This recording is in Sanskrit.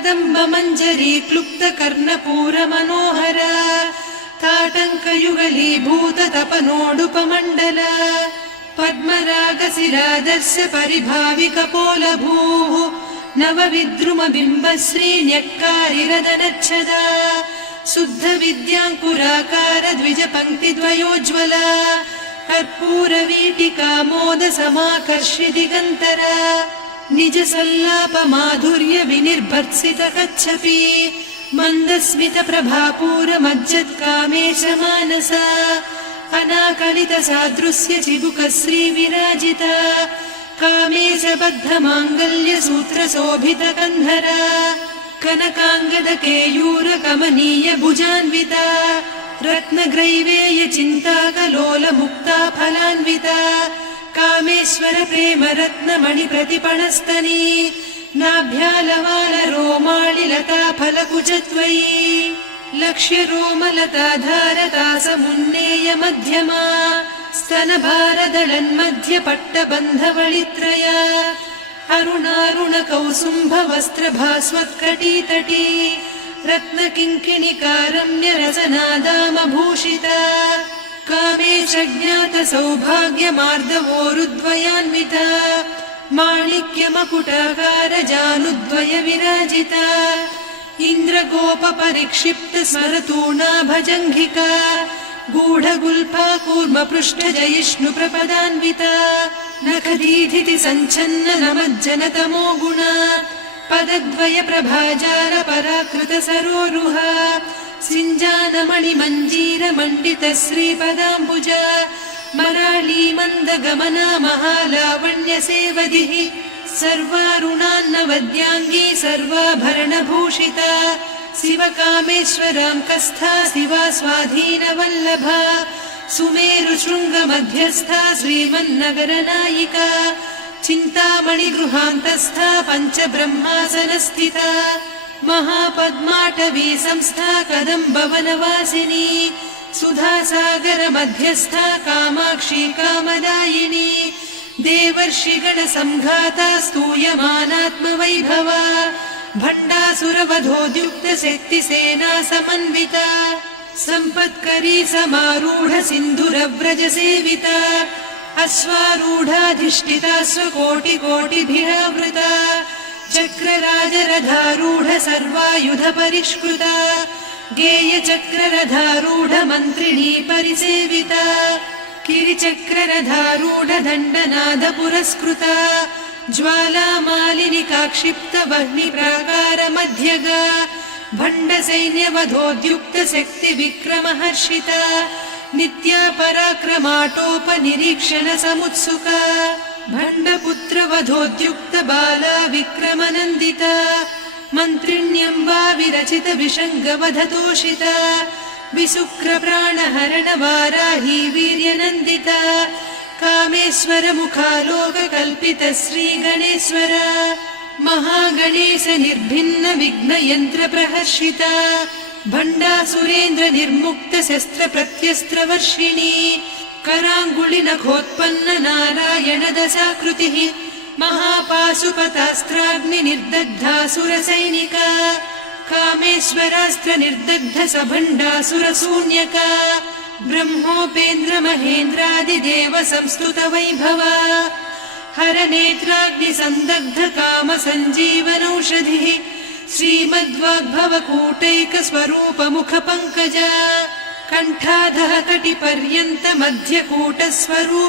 कदम्ब मञ्जरी क्लुप्त कर्णपूर मनोहर ताटङ्कयुगलीभूत तपनोडुपमण्डल पद्मरागशिरादर्श परिभाविकपोलभूः नवविद्रुम बिम्बश्रीन्यक्कारिरदनच्छदा शुद्ध विद्याङ्कुराकार द्विजपङ्क्तिद्वयोज्ज्वल कर्पूरवीटिका मोद समाकर्षि दिगन्तर निज सल्लाप माधुर्य विनिर्भर्त्सित कच्छपि मन्दस्मित प्रभापूर मज्जत् कामेश मानस अनाकलित सादृश्य चिबुक श्री विराजित कामेश बद्ध माङ्गल्य सूत्र शोभित कन्धर कनकाङ्गद केयूर कमनीय भुजान्विता रत्नग्रैवेय चिन्ताकलोल मुक्ता फलान्विता कामेश्वर प्रेम रत्नमणि प्रतिपणस्तनी नाभ्यालवाल रोमाळि लता फलकुचत्वयी लक्ष्य रोमलता धारता समुन्नेय मध्यमा स्तनभारदळन्मध्य पट्टबन्धवळित्रया अरुणारुण कौसुम्भ वस्त्र भास्वत्कटीतटी रत्नकिङ्किणिकारम्य रसनादामभूषिता कामेश ज्ञात सौभाग्य मार्दवोरुद्वयान्विता माणिक्यमकुटाकार जानुद्वय विराजिता इन्द्रगोप परिक्षिप्त स्मरतूणा भजङ्घिका गूढगुल्फा कूर्म पृष्ठ जयिष्णु प्रपदान्विता नखदीधिति सञ्छन्न नमज्जन तमो गुणा पदद्वय प्रभाजाल पराकृत सरोरुहा सिञ्जानमणि मञ्जीर मण्डित श्रीपदाम्बुजा मराळी मन्द गमना महालावण्य सेवधिः सर्वारुणान्नवद्याङ्गी सर्वाभरणभूषिता शिवकामेश्वराङ्कस्था शिवा स्वाधीनवल्लभा सुमेरु शृङ्ग मध्यस्था श्रीमन्नगरनायिका चिन्तामणि गृहान्तस्था पञ्चब्रह्मासनस्थिता महापद्माटवी संस्था कदम्बवनवासिनी सुधासागर मध्यस्था कामाक्षी कामदायिनी देवर्षिगण संघाता स्तूयमानात्मवैभवा भण्डासुरवधोद्युक्त शक्तिसेना समन्विता सम्पत्करी समारूढ सिन्धुरव्रज सेविता अश्वारूढाधिष्ठिता स्वकोटिकोटिभिरावृता चक्रराजरथारूढ सर्वायुध परिष्कृता गेयचक्ररथारूढ मन्त्रिणी परिसेविता किरिचक्ररथारूढ दण्डनाद पुरस्कृता ज्वालामालिनिका क्षिप्त वह्नि प्राकार मध्यगा भण्डसैन्यवधोद्युक्त शक्ति विक्रमहर्षिता नित्या पराक्रमाटोपनिरीक्षण समुत्सुका भण्डपुत्र वधोद्युक्त बाला विक्रमनन्दिता मन्त्रिण्यम्बा विरचित विषङ्गवधतोषिता विशुक्र प्राणहरण वाराही वीर्यनन्दिता कामेश्वर मुखालोक कल्पित श्री गणेश्वर महागणेश निर्भिन्न विघ्न यन्त्र प्रहर्षिता भण्डासुरेन्द्र निर्मुक्त शस्त्र प्रत्यस्त्र वर्षिणी कराङ्गुलि नखोत्पन्न नारायण दशाकृतिः महापाशुपतास्त्राग्नि निर्दग्धासुर सैनिका कामेश्वरास्त्र निर्दग्ध सभण्डासुर शून्यका ब्रह्मोपेन्द्र महेन्द्रादिदेव संस्तुत वैभवा हर नेत्राग्नि संदग्ध काम सञ्जीवनौषधिः श्रीमद्वाग्भव कूटैक स्वरूप मुख पंकजा कंठाधः कटि पर्यन्त मध्य कूट स्वरूप